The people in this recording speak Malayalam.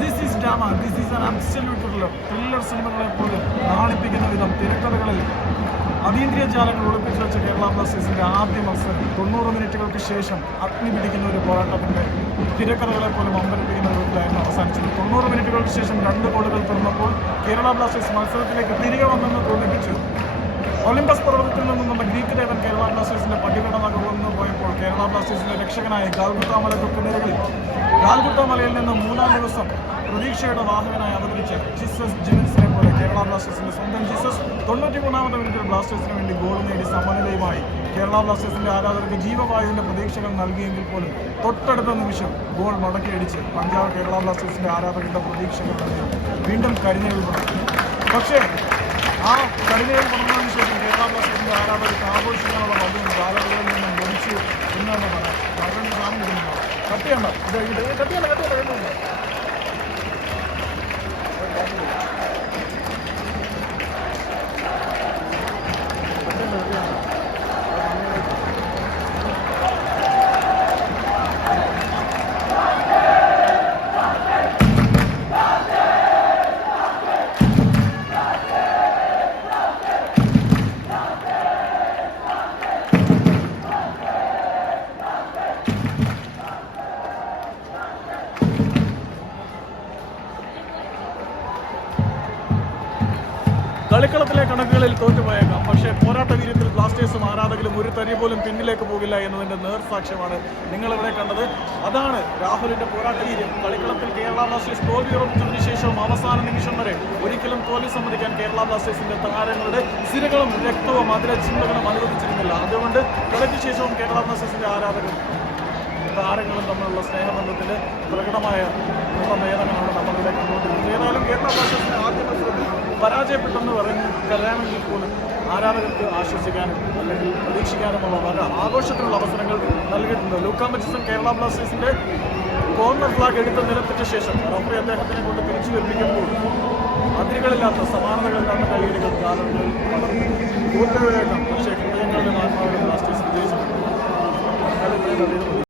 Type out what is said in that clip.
This is drama this is an absolute thriller thriller സിനിമകളെ പോലെ നാണിപ്പിക്കുന്ന വിധം തിരക്കഥകളിൽ അതീന്ദ്രിയ ജാലങ്ങൾ ഒളിപ്പിച്ചു വെച്ച കേരള ബ്ലാസ്റ്റേഴ്സിന്റെ ആദ്യ മത്സരം. തൊണ്ണൂറ് മിനിറ്റുകൾക്ക് ശേഷം അഗ്നി പിടിക്കുന്ന ഒരു പോരാട്ടത്തിന്റെ തിരക്കഥകളെ പോലും അമ്പരപ്പിക്കുന്ന വിധത്തിലായിരുന്നു അവസാനിച്ചത്. തൊണ്ണൂറ് മിനിറ്റുകൾക്ക് ശേഷം രണ്ട് ഗോളുകൾ തുറന്നപ്പോൾ കേരള ബ്ലാസ്റ്റേഴ്സ് മത്സരത്തിലേക്ക് തിരികെ വന്നെന്ന് തോന്നിപ്പിച്ചു. ഒളിമ്പസ് പർവതത്തിൽ നിന്നും നമ്മുടെ ഗ്രീക്ക് ദേവൻ കേരള ബ്ലാസ്റ്റേഴ്സിന്റെ പട്ടികടനകർന്നു പോയപ്പോൾ കേരള ബ്ലാസ്റ്റേഴ്സിന്റെ രക്ഷകനായ ഗാൽഗുത്ത മലക്കൊക്കെ ഗാൽഗുത്ത മലയിൽ നിന്ന് മൂന്നാം ദിവസം പ്രതീക്ഷയുടെ വാഹകനായി അവതരിച്ച ജിസസ് ജിമിൻസിനെ പോലെ കേരള ബ്ലാസ്റ്റേഴ്സിന്റെ സ്വന്തം ജിസസ് തൊണ്ണൂറ്റി മൂന്നാമത്തെ മിനിറ്റിൽ ബ്ലാസ്റ്റേഴ്സിന് വേണ്ടി ഗോൾ നേടി സമനിലയുമായി. കേരള ബ്ലാസ്റ്റേഴ്സിന്റെ ആരാധകർക്ക് ജീവവായുവിന്റെ പ്രതീക്ഷകൾ നൽകിയെങ്കിൽ പോലും തൊട്ടടുത്ത നിമിഷം ഗോൾ മടക്കിയടിച്ച് പഞ്ചാബ് കേരള ബ്ലാസ്റ്റേഴ്സിന്റെ ആരാധകരുടെ പ്രതീക്ഷകൾ വീണ്ടും കരിഞ്ഞകൾ പക്ഷേ ആ കരിഞ്ഞു വന്നതിന് ശേഷം കേരള ബ്ലാസ്റ്റേഴ്സിന്റെ ആരാധകർക്ക് ആഘോഷിക്കാനുള്ള വലിയ ആരാധകരിൽ നിന്നും ലഭിച്ചു എന്നാണ് പറയാം 他变了不在于等于他变了他变了人变了。കളിക്കളത്തിലെ കണക്കുകളിൽ തോറ്റുപോയേക്കാം. പക്ഷേ പോരാട്ട വീര്യത്തിൽ ബ്ലാസ്റ്റേഴ്സും ആരാധകരും ഒരു തരി പോലും പിന്നിലേക്ക് പോകില്ല എന്നതിന്റെ നേർസാക്ഷ്യമാണ് നിങ്ങൾ ഇവിടെ കണ്ടത്. അതാണ് രാഹുലിന്റെ പോരാട്ട വീര്യം. കളിക്കളത്തിൽ കേരള ബ്ലാസ്റ്റേഴ്സ് തോൽവി ഉറപ്പിച്ചതിന് ശേഷവും അവസാന നിമിഷം വരെ ഒരിക്കലും തോൽവി സമ്മതിക്കാൻ കേരള ബ്ലാസ്റ്റേഴ്സിന്റെ താരങ്ങളുടെ സിരകളും രക്തവും അതിലെ ചിന്തകളും അനുവദിച്ചിരുന്നില്ല. അതുകൊണ്ട് കളിക്ക് ശേഷവും കേരള ബ്ലാസ്റ്റേഴ്സിന്റെ ആരാധകർ താരങ്ങളും തമ്മിലുള്ള സ്നേഹബന്ധത്തിൽ പ്രകടമായ നമ്മളിവിടെ കണ്ടുകൊണ്ടിരിക്കുന്നത് ഏതായാലും കേരള ബ്ലാസ്റ്റേഴ്സിന്റെ ആദ്യ മത്സരത്തിൽ പരാജയപ്പെട്ടെന്ന് പറയുന്ന കല്യാണമെങ്കിൽ പോലും ആരാധകർക്ക് ആശ്വസിക്കാനും അല്ലെങ്കിൽ പ്രതീക്ഷിക്കാനുമുള്ള വളരെ ആഘോഷത്തിനുള്ള അവസരങ്ങൾ നൽകിയിട്ടുണ്ട്. ലൂക്കാ മച്ചിസൺ കേരള ബ്ലാസ്റ്റേഴ്സിന്റെ കോർണർ ഫ്ലാഗ് എടുത്ത് നിരപ്പിച്ച ശേഷം റഫറി അദ്ദേഹത്തിനെ കൊണ്ട് തിരിച്ചു വരുത്തിക്കുമ്പോൾ അതിരുകളില്ലാത്ത സമാനതകളില്ലാത്ത കളിയിലുകൾ കാലങ്ങളിൽ പക്ഷേ ഹൃദയങ്ങളുടെ മാത്രമാണ് ബ്ലാസ്റ്റേഴ്സ് വിജയിച്ചിട്ടുണ്ട്